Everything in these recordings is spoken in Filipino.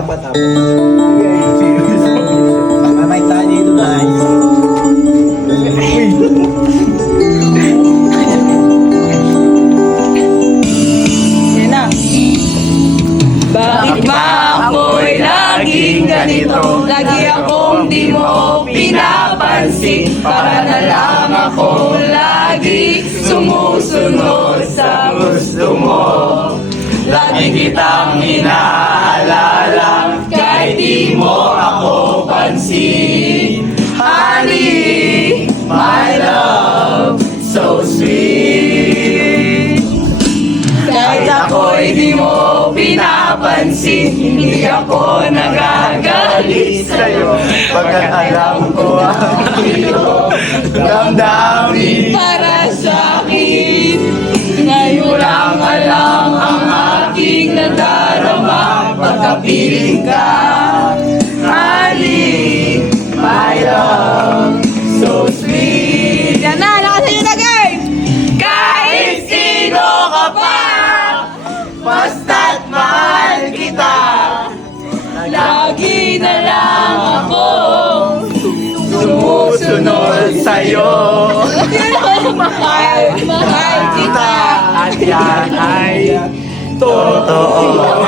apat. Mamay tayo dito, guys. Yan na. Bakit ba ako'y laging ganito? Lagi akong di mo pinapansin. Para na lang ako lagi sumusunod sa gusto mo. Lagi kitang inaalala kahit di mo ako pansin. Honey, my love, so sweet. Kahit ako'y di mo pinapansin, hindi ako nagagalit sa'yo. Pagkat alam ko ang iyong damdamin para sa'kin. Ngayon lang alam ang aking nadarama pagkapiling ka. Honey, my love, so sweet. Yan na, nakasayo na guys! Kahit sino ka pa, basta't mahal kita. Lagi na lang ako sumusunod sa'yo. Mahal kita. At yan ay totoo.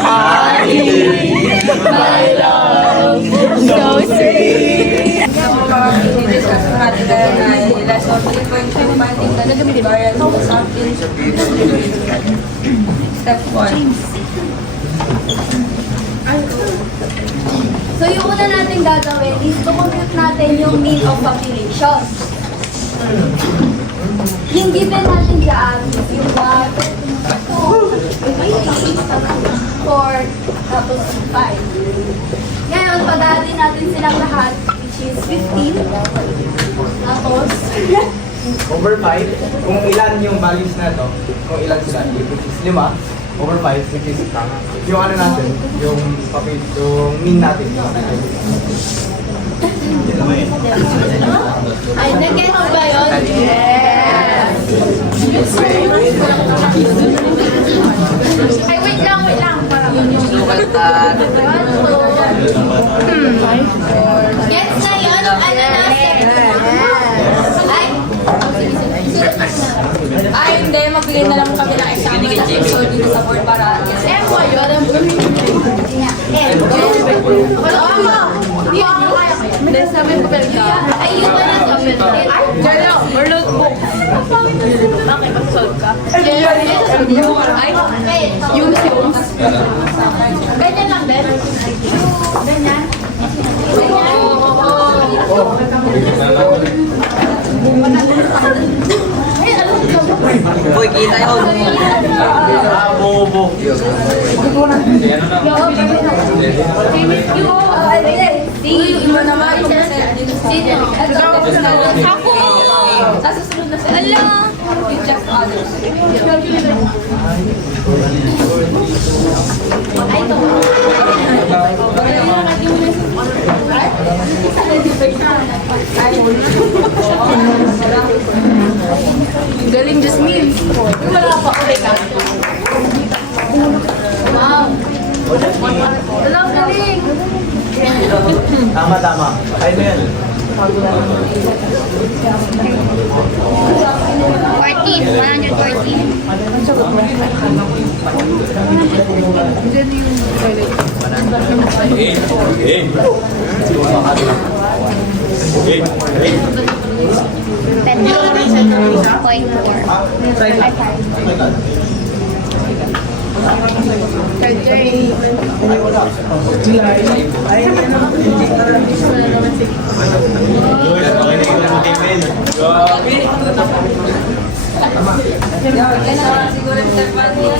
Honey, my love, so sweet. I-discuss natin na lesson 3.2 finding the negative variance of something. Step 1. So yung una natin gagawin is to compute natin yung mean of population. Yung given natin dyan, yung 1, 2, 4, tapos 5. Ngayon, pag-addin natin silang lahat, which is 15. Tapos, Over 5, kung ilan yung values na to, kung ilan sila, which is 5, over 5, which is yung ano natin, yung mean natin. ay, nag-get mo ba yun? Yes! Ay, wait lang. Para Gets na yun? Ano na? Ay, hindi. Magbigay na lang kami ng example sa episode dito sa board para M mo yun? M. Hindi ako kaya ko yan. Hindi, sabi ko pero Ay, yun ba na sabi? Journal or notebook. Bakit? Mag-solve ka? Ay, yung Ganyan lang, Ben. Ganyan. Ay, alam ko. Uy, kita yun. Bobo. iba naman. Sino? Ako! Tapos susunod na sila. Ala! You just others. Ay, ito. Galing Jasmine. Wala pa ulit ka. Wow. Alam, galing. Tama. Kaya mo yan. Siguro yung step 1 yan.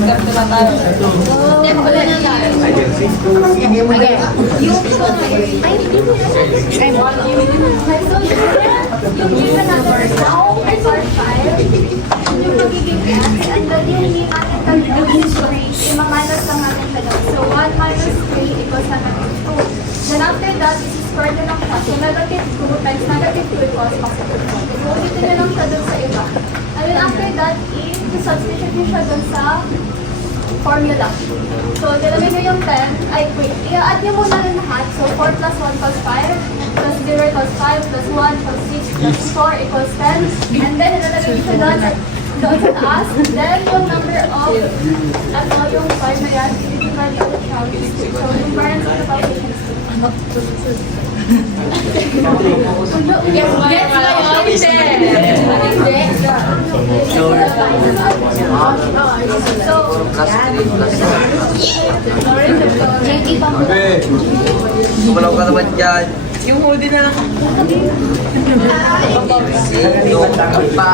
Step 2 na tayo. Step wala na tayo. Yung ay, hindi mo na. Yung given number sa part 5, yung magiging class, and then yung hindi natin tagagawin straight, imamanap lang natin tagagawin. So, 1 minus 3 equals negative 2. Then after that, is square na lang siya. So, negative 2 times negative 2 equals positive 1. So, ulitin na lang siya dun sa iba. And then after that, if substitute nyo siya dun sa formula. So, nilagay nyo yung 10, ay wait, i-add nyo muna rin lahat. So, 4 plus 1 plus 5, plus 0 equals 5, plus 1 plus 6 plus 4 equals 10. And then, ilalagay nyo siya doon sa taas. Then, yung number of, yung 5 na yan, i-divide nyo siya with 2. So, yung parents of the population is 2. Gets ba yun? Hindi. So, Gumalaw ka naman dyan. Yung hoodie na lang. Sino ka pa?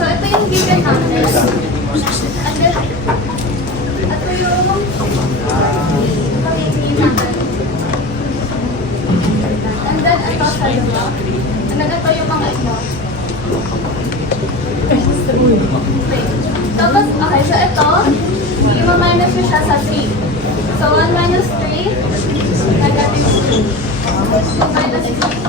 so ito yung given natin. And then, ito yung pamigin natin. And then, ito sa luma. And then, ito yung mga ito. Okay. Tapos, okay, so ito, i-minus ko siya sa 3. So, 1 minus 3, negative 2. 2 minus 3.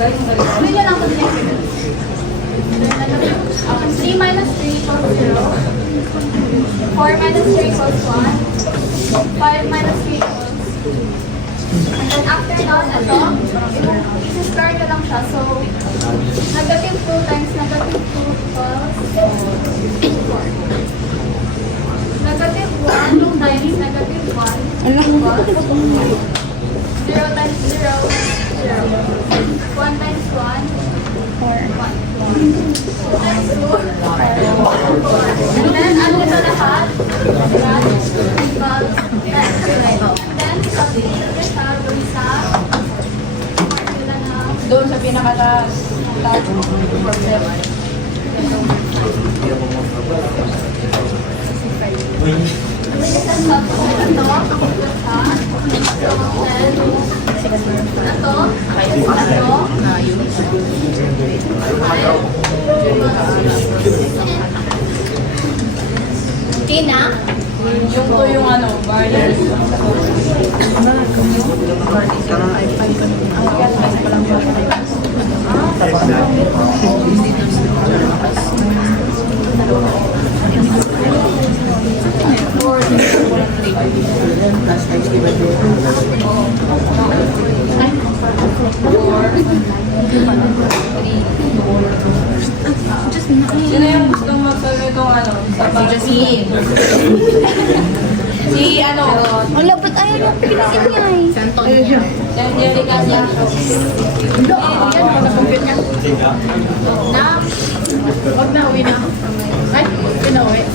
Sabi niyo lang kung yes. 3 minus 3 equals 0. 4 minus 3 equals 1. 5 minus 3 equals. And then after that, ito, isi-square ko lang siya. So, negative 2 times negative 2 equals 4. Negative 1 times negative 1 equals 0 times 0, 0. 1 times 1, 4. 2 times 2, 4. And then, ano ito lahat? That equals 10. And then, substitute ko siya dun sa formula na Doon sa pinakataas. Taas problema. Tina? Yung to yung ano, barley. Sino yung gustong magsabi itong ano? Sa si si ano? Ang lapit ayaw niya. Pinasin niya eh. Si Angelica niya. Yan, pag-compute niya. Na? Huwag na uwi na. Ay, pinauwi.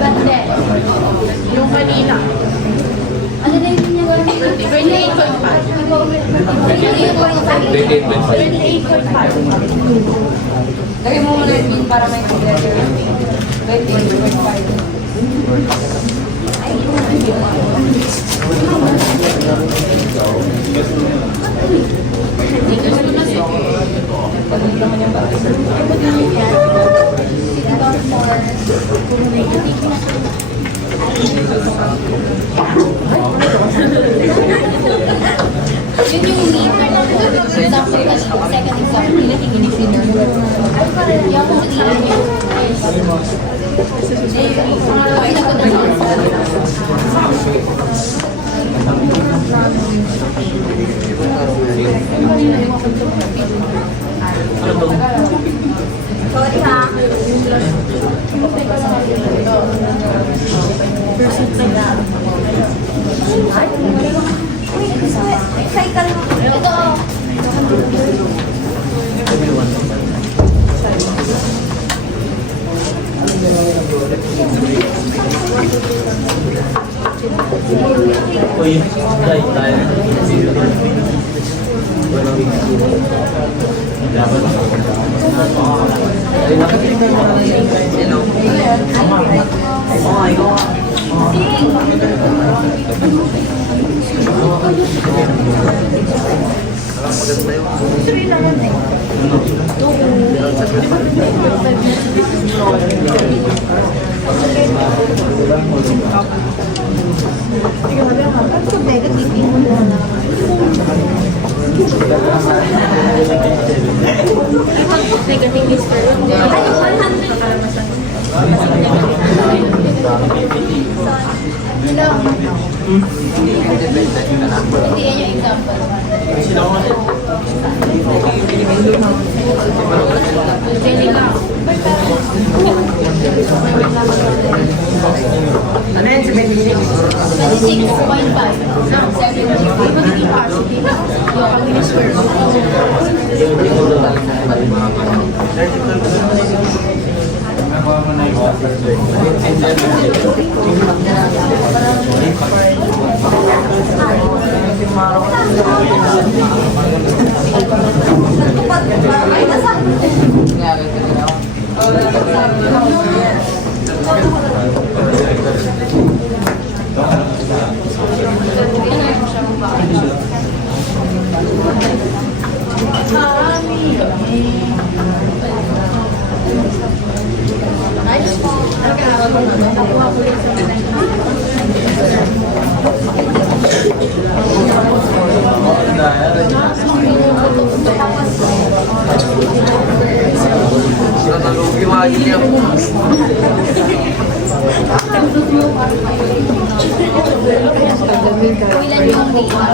Bande. Yung kanina. Ano na yung niya gawin? 28.5. 28.5. Lagay mo muna yung pin para may together. 28.5. Yun yung meat. Example kasi yung second example, nila hingin-consider. Yung kung ilan yung sorry ha. Cycle mo. Ito. Negative is for hindi yan yung example. Ano yan? 76? 26.5. 70. Magiging positive. Yung kami square. Natalugi wagi niya. Ilan yung data?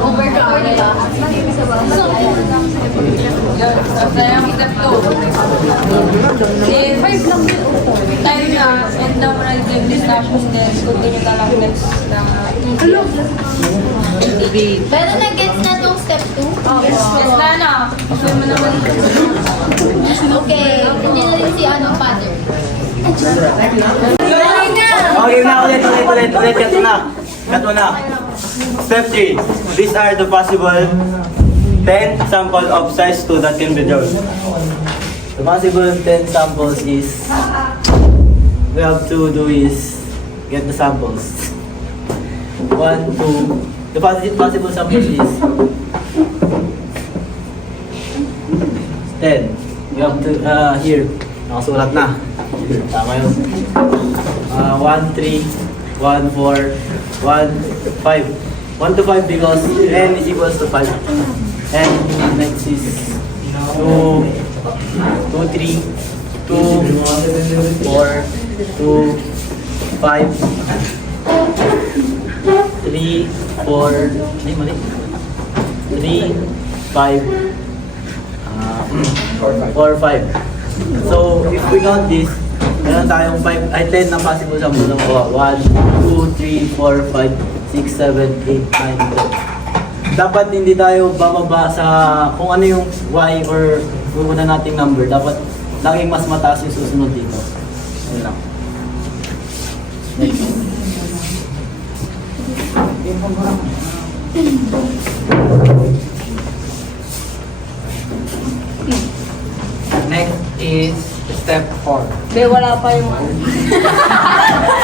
Over the hour, di ba? So, tayo na, end na mo na yung discussion then continue ka lang next na Pero nag-gets na tong step 2? yes na na. Gusto mo naman. Okay, hindi na rin si pattern. Okay na, ulit. Cut mo na. Step 3. These are the possible 10 sample of size 2 that can be drawn. The possible 10 samples is, we have to do is get the samples. 1, 2. The possible samples is 10. You have to, here. Nakasulat na. Tama yun. 1, 3, 1, 4, 1, 5. 1 to 5 because n is equals to 5. And next is 2, 3, 2, 4, 2, 5, 3, 4, 3, 5, 4, 5. So, if we count this, meron tayong 10 na possible sample ng 1, 2, 3, 4, 5, 6, 7, 8, 9, 10. Dapat hindi tayo bababa sa kung ano yung y or una nating number. Dapat laging mas mataas yung susunod dito. Ayun lang. Next is step 4. Hindi, wala pa yung ano.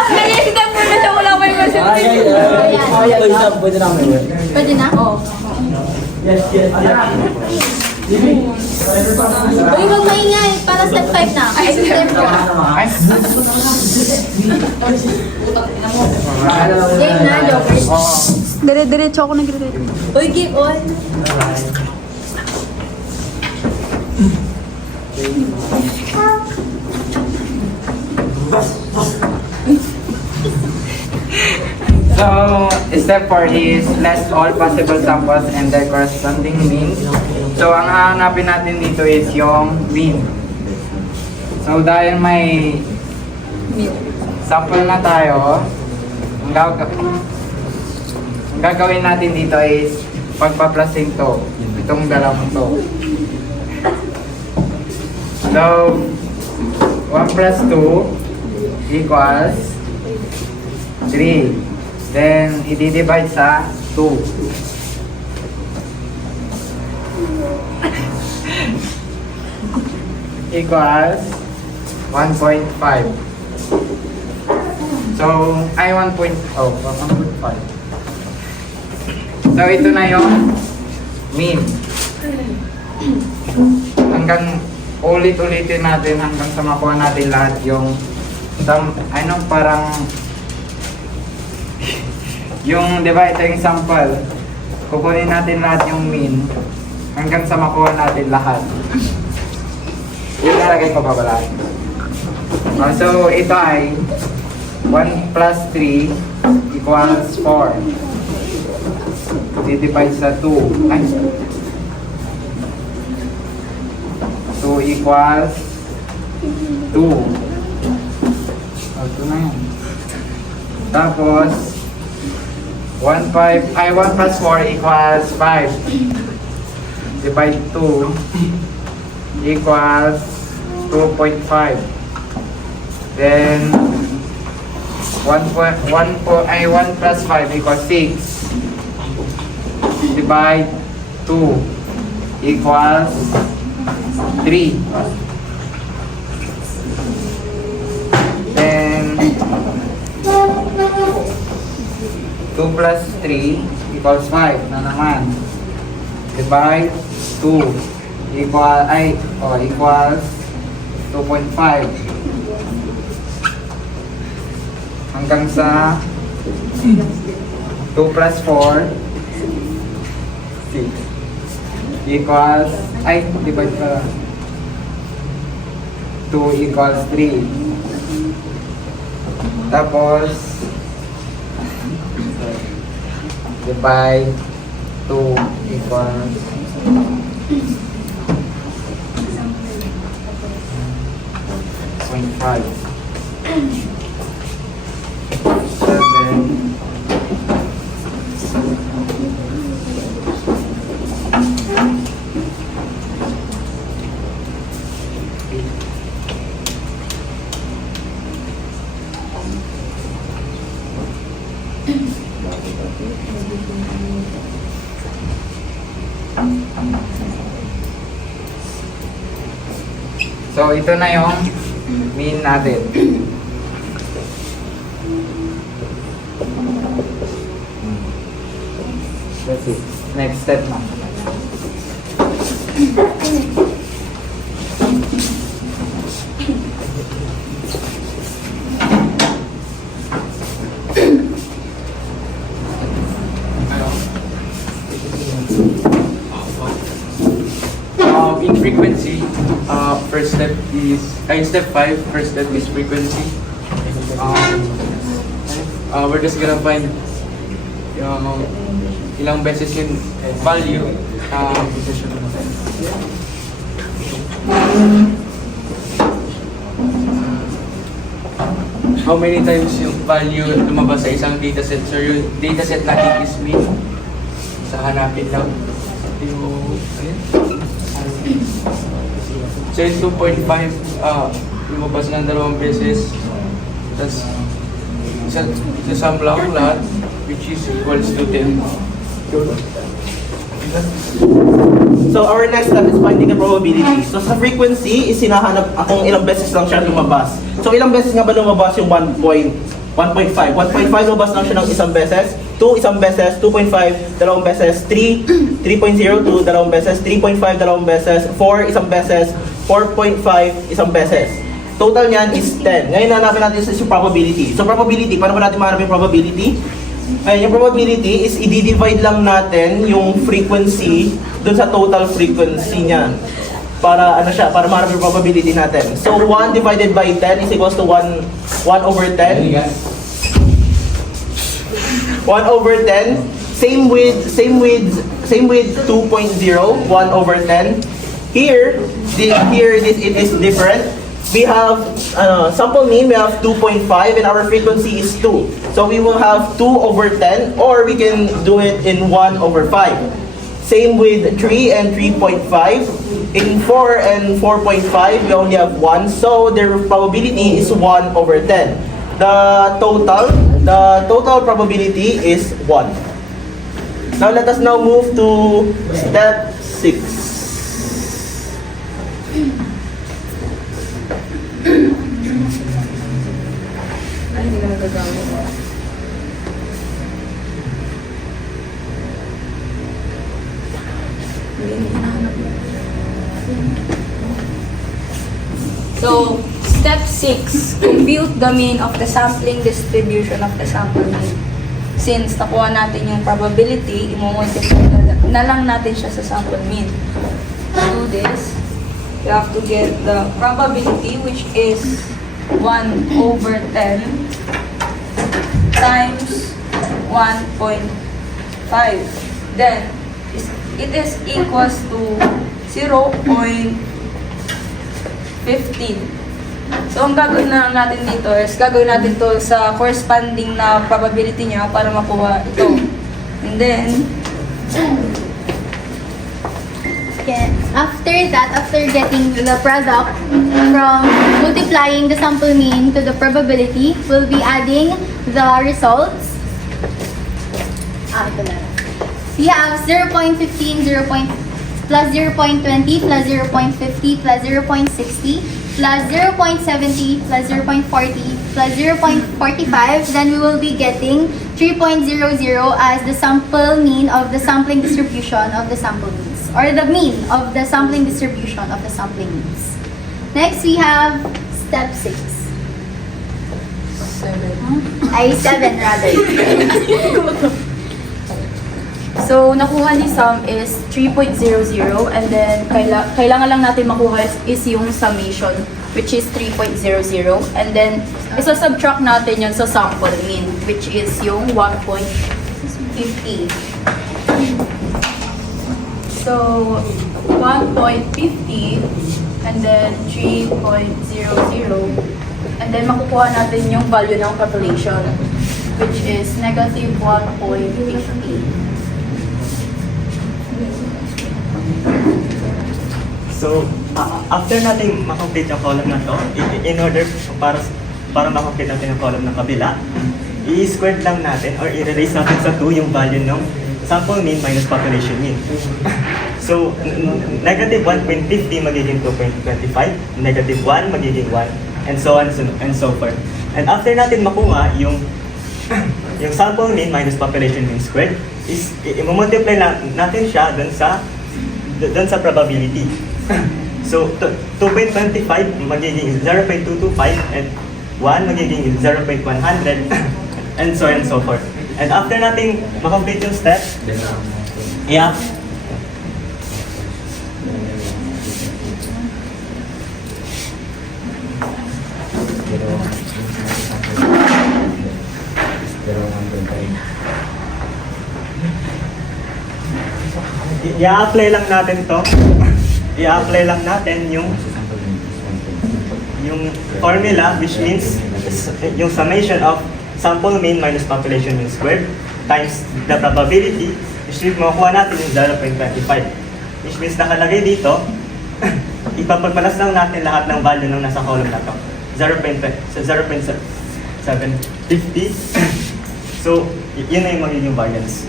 Nag-step mo na siya, wala pa yung question. Ito isa, pwede namin. Pwede na? Oo. Yes. Uy, huwag maingay. Para step 5 na. Ay, step 4. Game na, Jokers. Dire-diretso ako nag-diretso. Uy, game on. So, step 4 is list all possible samples and their corresponding means. So, ang hahanapin natin dito is yung mean. So, dahil may sample na tayo, ang gagawin natin dito is pagpa-plusing to, itong dalawang to. So, 1 plus 2 equals 3. Then, i-divide sa 2. Equals 1.5. So, ay 1.5. So, ito na yung mean. Hanggang ulit-ulitin natin hanggang sa makuha natin lahat yung parang yung, di ba, ito yung sample. Kukunin natin lahat yung mean hanggang sa makuha natin lahat. Ilalagay ko pa pala. So, ito ay 1 plus 3 equals 4. Divide sa 2. Ay, 2 equals 2. Ito na yan. Tapos, 1 plus 4 equals 5. Divide 2 equals 2.5. Then, 1 plus 5 equals 6. Divide 2 equals 3. Then 2 plus 3 equals 5 na naman. Divide 2 equals 2.5 hanggang sa 2 plus 4 6 equals divide pa 2 equals 3. Tapos divide 2 equals 0.5. 7. So, ito na yung mean natin. That's it. Next step na. In frequency, step 5, first step is frequency. We're just gonna find ilang beses yung value. How many times yung value lumabas sa isang dataset? So yung dataset natin is mean. So hanapin lang yung so yung 2.5 lumabas ng 2 beses. Tapos isasam lang lahat which is equals to 10. So our next step is finding the probability. So sa frequency is hinahanap kung ilang beses lang siya lumabas. So ilang beses nga ba lumabas yung 1.5? 1.5 lumabas lang siya ng isang beses, 2 isang beses, 2.5 dalawang beses, 3 3.0 2 dalawang beses, 3.5 dalawang beses, 4 isang beses, 4.5 isang beses. Total niyan is 10. Ngayon hanapin natin yung probability. So probability, paano ba natin mahanap yung probability? Ayun, yung probability is i-divide lang natin yung frequency dun sa total frequency niya. Para ano siya, para mahanap yung probability natin. So 1 divided by 10 is equals to 1 over 10. 1 over 10. Same with 2.0, 1 over 10. Here it is different. We have sample mean, we have 2.5 and our frequency is 2. So we will have 2 over 10 or we can do it in 1 over 5. Same with 3 and 3.5. In 4 and 4.5, we only have 1, so their probability is 1 over 10. The total probability is 1. Now let us now move to step 6. Ay, hindi ko nagagamit. So, step 6, compute the mean of the sampling distribution of the sample mean. Since nakuha natin yung probability, i-multiply na lang natin siya sa sample mean. To do this, you have to get the probability, which is 1 over 10 times 1.5. Then, it is equals to 0.15. So, ang gagawin na natin dito is gagawin natin to sa corresponding na probability niya para makuha ito. And then, Yeah. After that, after getting the product from multiplying the sample mean to the probability, we'll be adding the results. Ito na. We have 0.15, plus 0.20, plus 0.50, plus 0.60, plus 0.70, plus 0.40, plus 0.45. Then we will be getting 3.00 as the sample mean of the sampling distribution of the sample means, or the mean of the sampling distribution of the sampling means. Next, we have step 6. 7 rather. so nakuha ni Sam is 3.00 and then kailangan lang natin makuha is yung summation, which is 3.00, and then isa-subtract natin yun sa sample mean, which is yung 1.50. So, 1.50 and then 3.00 and then makukuha natin yung value ng population, which is negative 1.50. So, after natin makomplete yung column na to, in order para makomplete natin yung column ng kabila, i-squared lang natin or i-erase natin sa 2 yung value ng sample mean minus population mean. So, negative 1.50 magiging 2.25, negative 1 magiging 1, and so on and so forth. And after natin makuha yung sample mean minus population mean squared, is i-multiply natin siya dun sa probability. So, 2.25 magiging 0.225 and 1 magiging 0.100 and so on and so forth. And after nating makomplete yung step, yeah. I-apply lang natin to. I-apply lang natin yung formula, which means yung summation of sample mean minus population mean squared times the probability, which means makukuha natin yung 0.25. Which means nakalagay dito, ipapagpalas lang natin lahat ng value ng nasa column na to. 0.750. So, yun na yung magiging variance.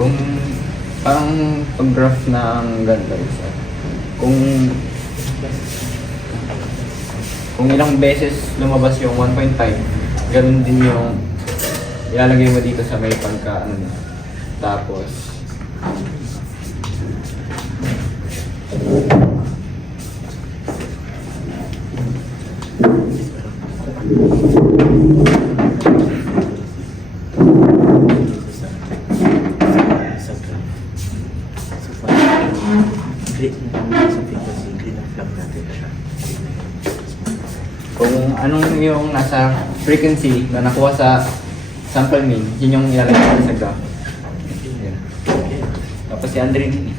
Kung parang pag-graph na ang ganda isa, kung ilang beses lumabas yung 1.5, ganun din yung ilalagay mo dito sa may pagka ano na. Tapos kung anong yung nasa frequency na nakuha sa sample mean, yun yung ilalagay sa graph. Yan. Tapos si Andre din.